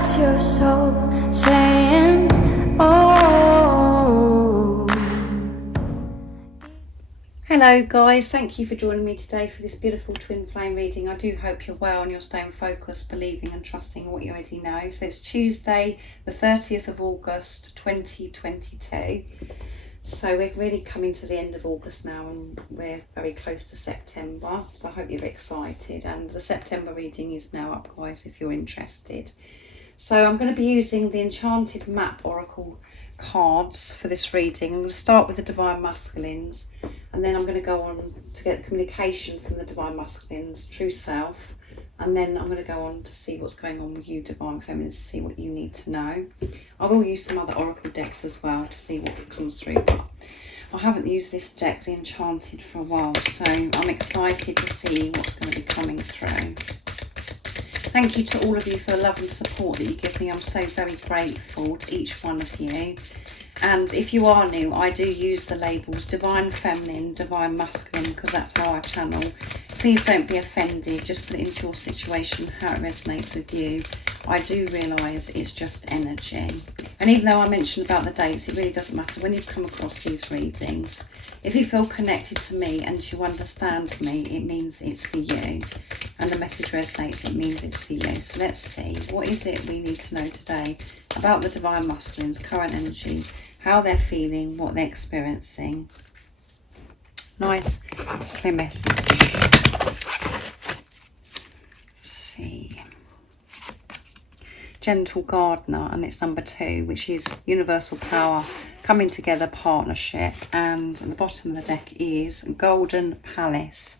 That's your soul saying, oh. Hello guys, thank you for joining me today for this beautiful twin flame reading. I do hope you're well and you're staying focused, believing and trusting in what you already know. So it's Tuesday the 30th of August 2022. So we're really coming to the end of August now and we're very close to September. So I hope you're excited, and the September reading is now up, guys, if you're interested. So I'm going to be using the Enchanted Map Oracle cards for this reading. I'm going to start with the Divine Masculines, and then I'm going to go on to get the communication from the Divine Masculines, True Self, and then I'm going to go on to see what's going on with you, Divine Feminines, to see what you need to know. I will use some other Oracle decks as well to see what comes through, but I haven't used this deck, the Enchanted, for a while, so I'm excited to see what's going to be coming through. Thank you to all of you for the love and support that you give me. I'm so very grateful to each one of you. And if you are new, I do use the labels Divine Feminine, Divine Masculine, because that's how I channel. Please don't be offended. Just put it into your situation, how it resonates with you. I do realise it's just energy. And even though I mentioned about the dates, it really doesn't matter. When you come across these readings, if you feel connected to me and you understand me, it means it's for you. And the message resonates, it means it's for you. So let's see, what is it we need to know today about the Divine Masculines, current energy, how they're feeling, what they're experiencing. Nice, clear message. Let's see. Gentle Gardener, and it's number 2, which is Universal Power, Coming Together, Partnership. And at the bottom of the deck is Golden Palace.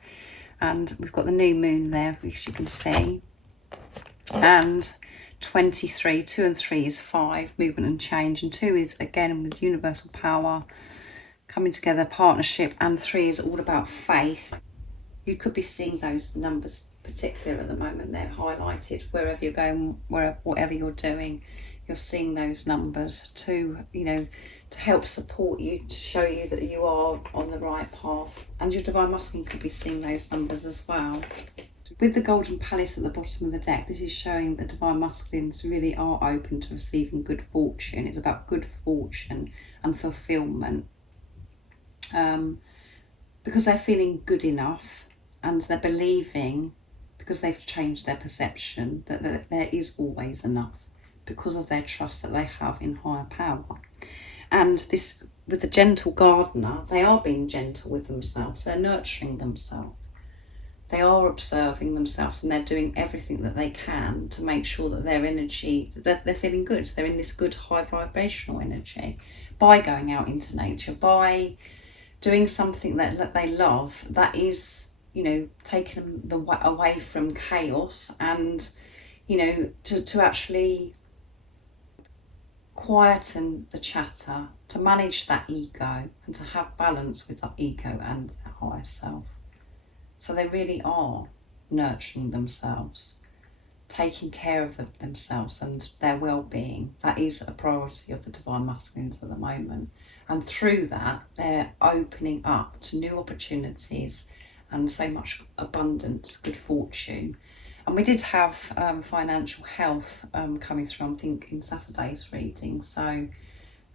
And we've got the new moon there, which you can see. And 23, 2 and 3 is 5, movement and change. And 2 is, again, with universal power, coming together, partnership. And 3 is all about faith. You could be seeing those numbers particularly at the moment. They're highlighted wherever you're going, whatever you're doing. You're seeing those numbers to, to help support you, to show you that you are on the right path. And your Divine Masculine could be seeing those numbers as well. With the Golden Palace at the bottom of the deck, this is showing that Divine Masculines really are open to receiving good fortune. It's about good fortune and fulfillment. Because they're feeling good enough and they're believing, because they've changed their perception, that there is always enough, because of their trust that they have in higher power. And this, with the Gentle Gardener, they are being gentle with themselves. They're nurturing themselves. They are observing themselves, and they're doing everything that they can to make sure that their energy, that they're feeling good. They're in this good high vibrational energy by going out into nature, by doing something that they love, that is, taking them away from chaos, and, to actually quieten the chatter, to manage that ego, and to have balance with that ego and their higher self. So they really are nurturing themselves, taking care of themselves and their well-being. That is a priority of the Divine Masculines at the moment. And through that, they're opening up to new opportunities and so much abundance, good fortune. And we did have financial health coming through, I think, in Saturday's reading. So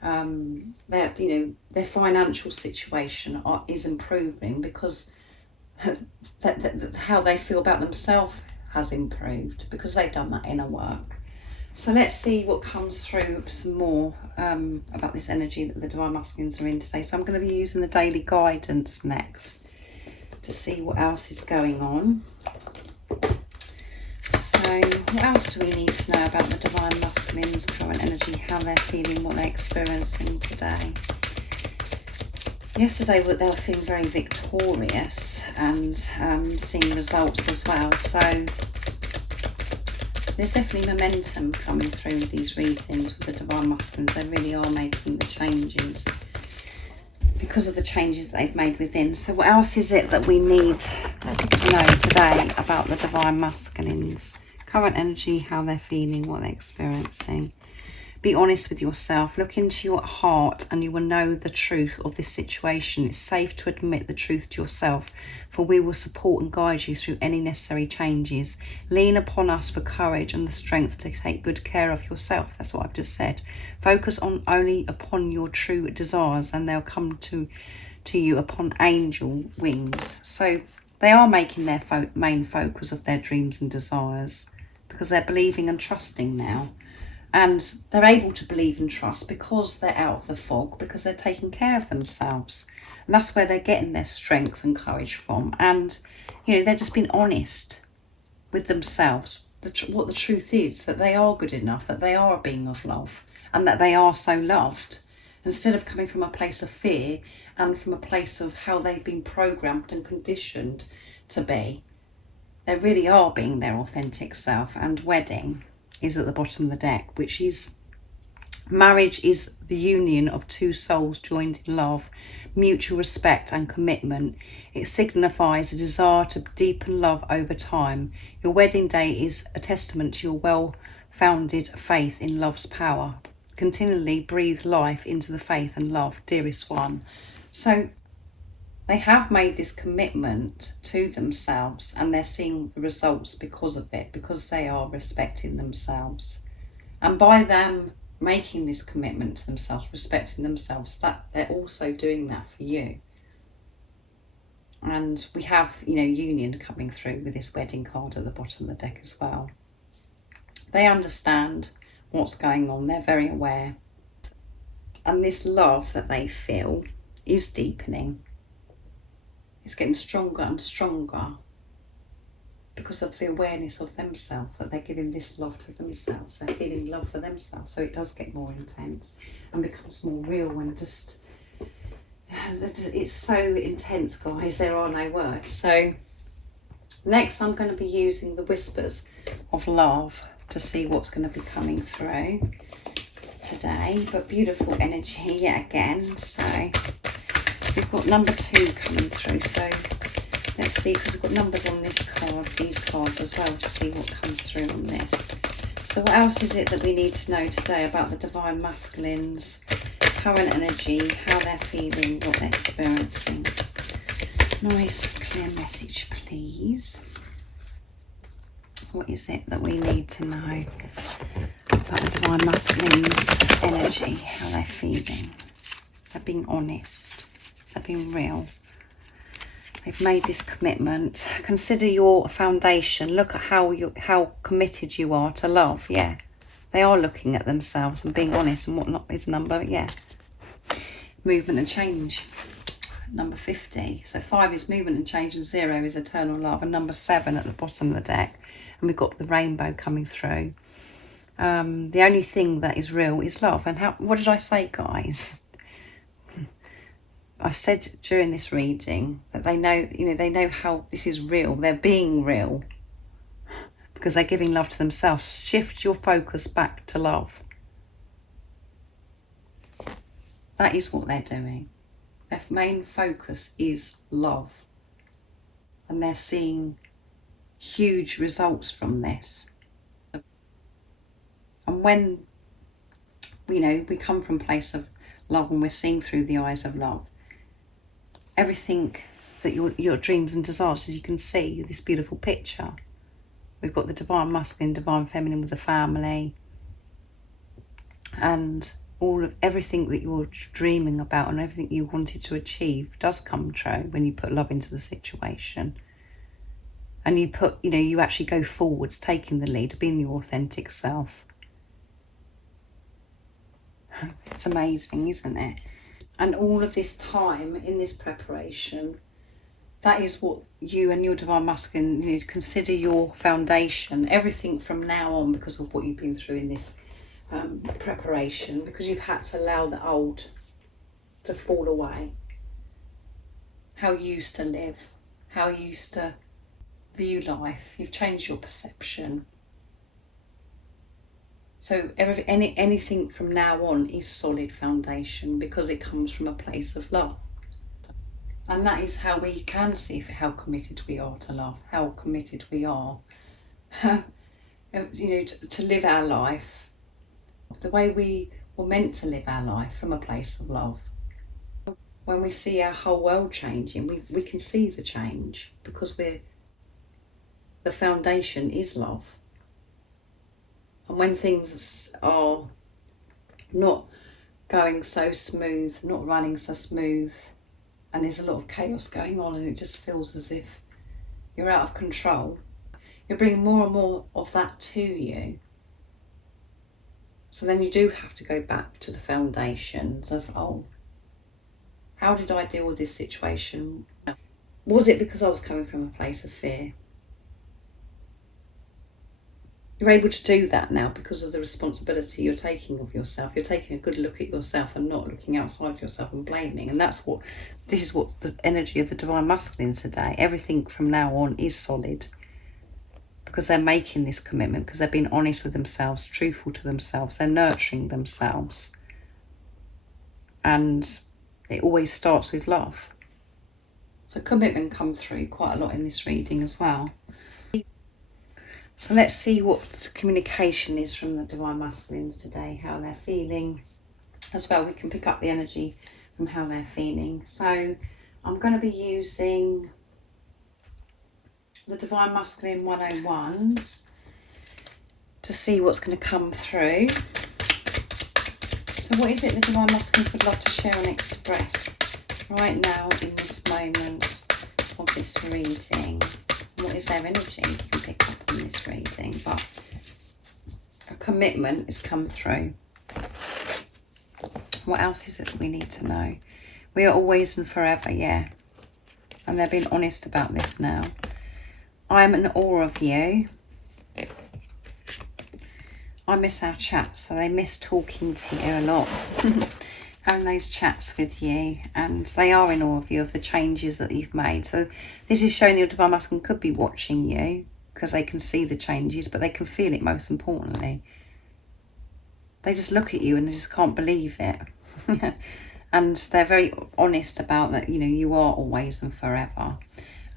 their financial situation is improving, because how they feel about themselves has improved, because they've done that inner work. So let's see what comes through some more about this energy that the Divine Masculines are in today. So I'm going to be using the daily guidance next to see what else is going on. So what else do we need to know about the Divine Masculines' current energy, how they're feeling, what they're experiencing today? Yesterday they were feeling very victorious and seeing results as well. So there's definitely momentum coming through with these readings with the Divine Masculines. They really are making the changes because of the changes that they've made within. So what else is it that we need to know today about the Divine Masculines? Current energy, how they're feeling, what they're experiencing. Be honest with yourself. Look into your heart and you will know the truth of this situation. It's safe to admit the truth to yourself, for we will support and guide you through any necessary changes. Lean upon us for courage and the strength to take good care of yourself. That's what I've just said. Focus on only upon your true desires and they'll come to you upon angel wings. So they are making their main focus of their dreams and desires because they're believing and trusting now. And they're able to believe and trust because they're out of the fog, because they're taking care of themselves. And that's where they're getting their strength and courage from. And, they're just being honest with themselves. What the truth is, that they are good enough, that they are a being of love, and that they are so loved. Instead of coming from a place of fear and from a place of how they've been programmed and conditioned to be, they really are being their authentic self. And wedding is at the bottom of the deck, which is marriage is the union of two souls joined in love, mutual respect and commitment. It signifies a desire to deepen love over time. Your wedding day is a testament to your well-founded faith in love's power. Continually breathe life into the faith and love, dearest one. So they have made this commitment to themselves and they're seeing the results because of it, because they are respecting themselves. And by them making this commitment to themselves, respecting themselves, that they're also doing that for you. And we have, union coming through with this wedding card at the bottom of the deck as well. They understand what's going on. They're very aware. And this love that they feel is deepening. It's getting stronger and stronger because of the awareness of themselves, that they're giving this love to themselves. They're feeling love for themselves. So it does get more intense and becomes more real and just, it's so intense, guys. There are no words. So next I'm going to be using the whispers of love to see what's going to be coming through today. But beautiful energy yet again. So we've got number 2 coming through, so let's see, because we've got numbers on this card, these cards as well, to see what comes through on this. So what else is it that we need to know today about the Divine Masculines, current energy, how they're feeling, what they're experiencing? Nice clear message, please. What is it that we need to know about the Divine Masculines' energy, how they're feeling? They're being honest. They're being real. They've made this commitment. Consider your foundation. Look at how committed you are to love. Yeah, they are looking at themselves and being honest. And what not is number? Yeah, movement and change. Number 50. So 5 is movement and change, and 0 is eternal love. And number 7 at the bottom of the deck. And we've got the rainbow coming through. The only thing that is real is love. And what did I say, guys? I've said during this reading that they know how this is real. They're being real because they're giving love to themselves. Shift your focus back to love. That is what they're doing. Their main focus is love. And they're seeing huge results from this. And when, we come from a place of love and we're seeing through the eyes of love, everything that your dreams and desires, as you can see, this beautiful picture. We've got the Divine Masculine, Divine Feminine with the family. And everything that you're dreaming about and everything you wanted to achieve does come true when you put love into the situation. And you actually go forwards, taking the lead, being your authentic self. It's amazing, isn't it? And all of this time in this preparation, that is what you and your Divine Masculine consider your foundation, everything from now on, because of what you've been through in this preparation, because you've had to allow the old to fall away. How you used to live, how you used to view life. You've changed your perception. So anything from now on is solid foundation because it comes from a place of love. And that is how we can see how committed we are to love, how committed we are to live our life the way we were meant to live our life, from a place of love. When we see our whole world changing, we can see the change because the foundation is love. And when things are not going so smooth, not running so smooth, and there's a lot of chaos going on and it just feels as if you're out of control, you're bringing more and more of that to you. So then you do have to go back to the foundations of, oh, how did I deal with this situation? Was it because I was coming from a place of fear? You're able to do that now because of the responsibility you're taking of yourself. You're taking a good look at yourself and not looking outside yourself and blaming. And this is what the energy of the Divine Masculine today. Everything from now on is solid because they're making this commitment, because they're being honest with themselves, truthful to themselves. They're nurturing themselves. And it always starts with love. So commitment come through quite a lot in this reading as well. So let's see what communication is from the Divine Masculines today, how they're feeling as well. We can pick up the energy from how they're feeling. So I'm going to be using the Divine Masculine 101s to see what's going to come through. So what is it the Divine Masculines would love to share and express right now in this moment of this reading? What is their energy? You can pick up on this reading, but a commitment has come through. What else is it that we need to know? We are always and forever, yeah. And they're being honest about this now. I'm in awe of you. I miss our chats, so they miss talking to you a lot. Having those chats with you, and they are in awe of you, of the changes that you've made. So this is showing your Divine Masculine could be watching you because they can see the changes, but they can feel it most importantly. They just look at you and they just can't believe it. And they're very honest about that, you know, you are always and forever.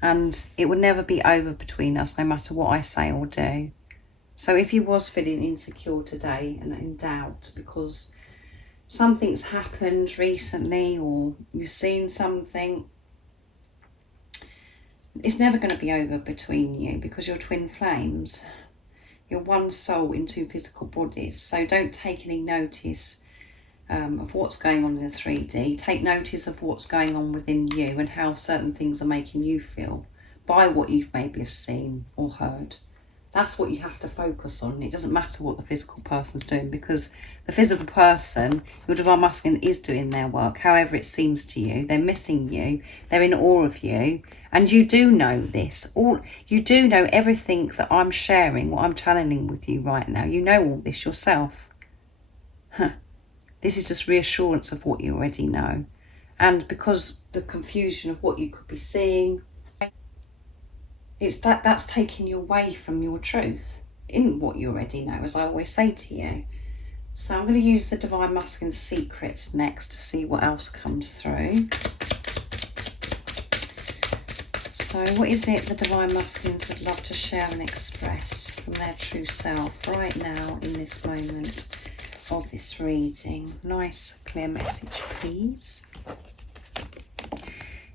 And it will never be over between us, no matter what I say or do. So if you was feeling insecure today and in doubt because something's happened recently or you've seen something, it's never going to be over between you because you're twin flames. You're one soul in two physical bodies. So don't take any notice of what's going on in the 3D. Take notice of what's going on within you and how certain things are making you feel by what you've maybe have seen or heard. That's what you have to focus on. It doesn't matter what the physical person's doing, because the physical person, your Divine Masculine, is doing their work, however it seems to you. They're missing you. They're in awe of you. And you do know this. You do know everything that I'm sharing, what I'm channeling with you right now. You know all this yourself. This is just reassurance of what you already know. And because the confusion of what you could be seeing, that's taking you away from your truth in what you already know, as I always say to you. So I'm going to use the Divine Masculine secrets next to see what else comes through. So what is it the Divine Masculines would love to share and express from their true self right now in this moment of this reading? Nice clear message, please.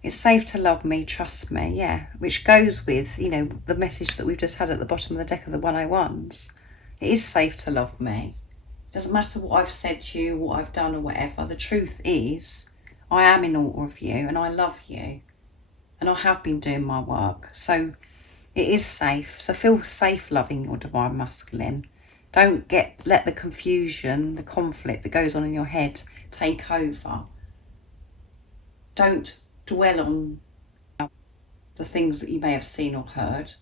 It's safe to love me, trust me, yeah. Which goes with, you know, the message that we've just had at the bottom of the deck of the 101s. It is safe to love me. It doesn't matter what I've said to you, what I've done or whatever. The truth is, I am in awe of you and I love you. And I have been doing my work. So it is safe. So feel safe loving your Divine Masculine. Don't let the confusion, the conflict that goes on in your head take over. Don't dwell on the things that you may have seen or heard.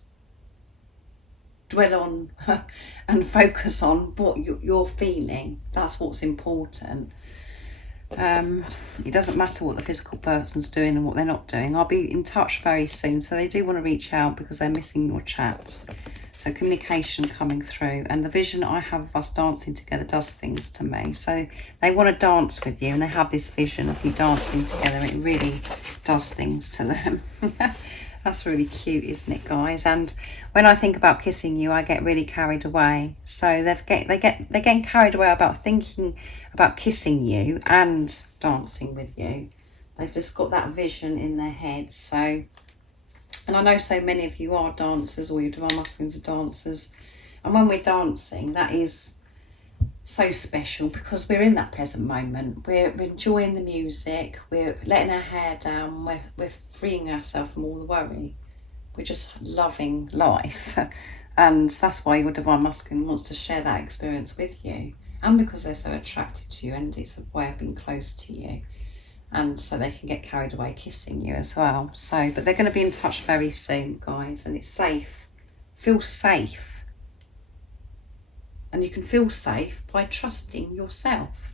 Dwell on and focus on what you're feeling. That's what's important. It doesn't matter what the physical person's doing and what they're not doing. I'll be in touch very soon. So they do want to reach out because they're missing your chats. So communication coming through, and the vision I have of us dancing together does things to me. So they want to dance with you and they have this vision of you dancing together. It really does things to them. That's really cute, isn't it, guys? And when I think about kissing you, I get really carried away. So they're getting carried away about thinking about kissing you and dancing with you. They've just got that vision in their heads. So, and I know so many of you are dancers, or your divine masculines are dancers. And when we're dancing, that is so special because we're in that present moment. We're enjoying the music. We're letting our hair down. We're freeing ourselves from all the worry. We're just loving life. And that's why your divine masculine wants to share that experience with you. And because they're so attracted to you, and it's a way of being close to you. And so they can get carried away kissing you as well. So, but they're going to be in touch very soon, guys. And it's safe. Feel safe. And you can feel safe by trusting yourself.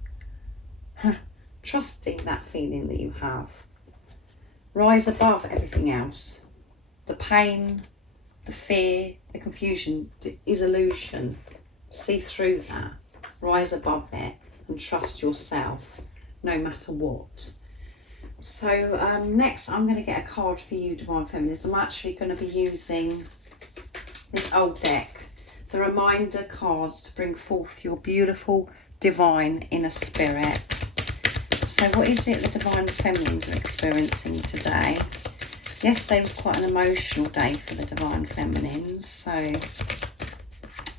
Trusting that feeling that you have. Rise above everything else. The pain, the fear, the confusion is illusion. See through that. Rise above it and trust yourself no matter what. So next I'm going to get a card for you, Divine Feminines. I'm actually going to be using this old deck, the reminder cards, to bring forth your beautiful divine inner spirit. So what is it the Divine Feminines are experiencing today? Yesterday was quite an emotional day for the Divine Feminines, so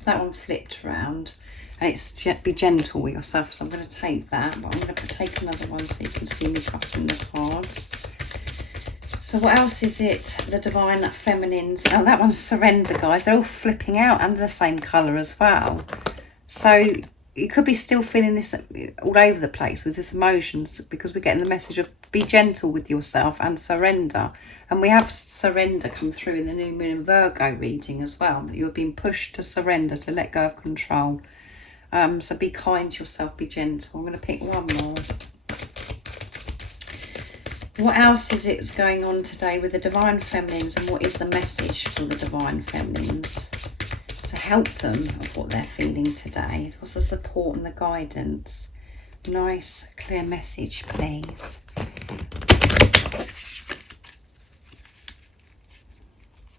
that one flipped around, and it's be gentle with yourself. So I'm going to take that, but I'm going to take another one so you can see me cutting the cards. So what else is it, the Divine Feminines? Oh, that one's surrender, guys. They're all flipping out and the same colour as well. So you could be still feeling this all over the place with this emotions, because we're getting the message of be gentle with yourself and surrender. And we have surrender come through in the new moon in Virgo reading as well, that you're being pushed to surrender, to let go of control. So be kind to yourself, be gentle. I'm going to pick one more. What else is it's going on today with the Divine Feminines, and what is the message for the Divine Feminines to help them of what they're feeling today? What's the support and the guidance? Nice, clear message, please.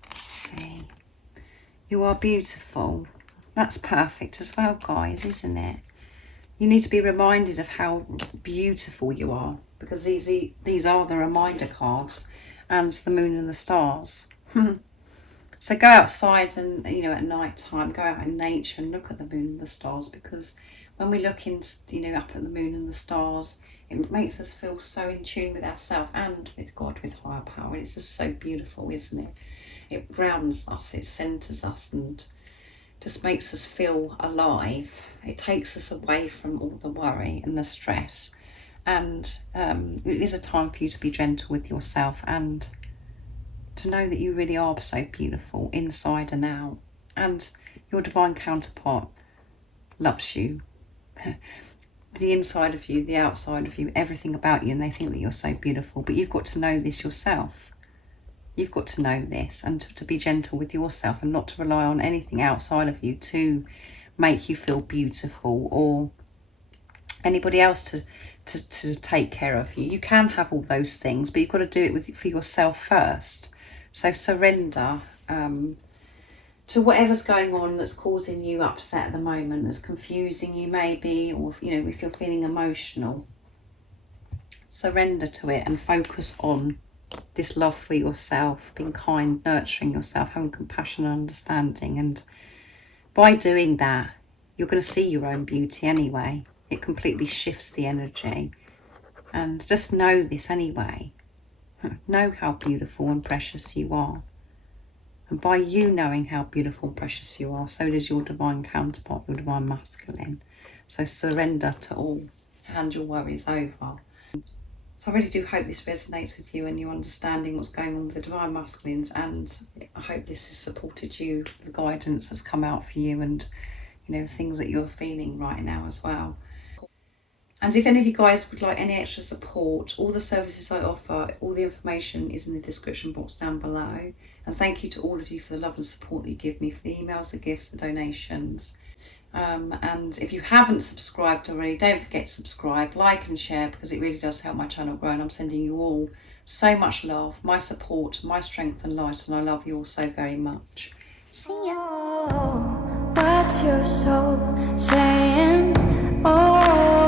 Let's see. You are beautiful. That's perfect as well, guys, isn't it? You need to be reminded of how beautiful you are, because these are the reminder cards, and the moon and the stars. So go outside and, you know, at night time, go out in nature and look at the moon and the stars, because when we look into, you know, up at the moon and the stars, it makes us feel so in tune with ourselves and with God, with higher power. It's just so beautiful, isn't it? It grounds us, it centres us, and just makes us feel alive. It takes us away from all the worry and the stress. And it is a time for you to be gentle with yourself and to know that you really are so beautiful inside and out. And your divine counterpart loves you. The inside of you, the outside of you, everything about you, and they think that you're so beautiful. But you've got to know this yourself. You've got to know this, and to be gentle with yourself, and not to rely on anything outside of you to make you feel beautiful, or anybody else to take care of you. You can have all those things, but you've got to do it for yourself first. So surrender to whatever's going on that's causing you upset at the moment, that's confusing you maybe, or, you know, if you're feeling emotional. Surrender to it and focus on this love for yourself, being kind, nurturing yourself, having compassion and understanding. And by doing that, you're going to see your own beauty anyway. It completely shifts the energy. And just know this anyway. Know how beautiful and precious you are. And by you knowing how beautiful and precious you are, so does your divine counterpart, your divine masculine. So surrender to all. Hand your worries over. So I really do hope this resonates with you and you're understanding what's going on with the Divine Masculines, and I hope this has supported you, the guidance that's come out for you, and, you know, things that you're feeling right now as well. And if any of you guys would like any extra support, all the services I offer, all the information is in the description box down below. And thank you to all of you for the love and support that you give me, for the emails, the gifts, the donations. And if you haven't subscribed already, don't forget to subscribe, like and share, because it really does help my channel grow, and I'm sending you all So much love, my support, my strength and light, and I love you all so very much. See ya. What's your soul saying? Oh.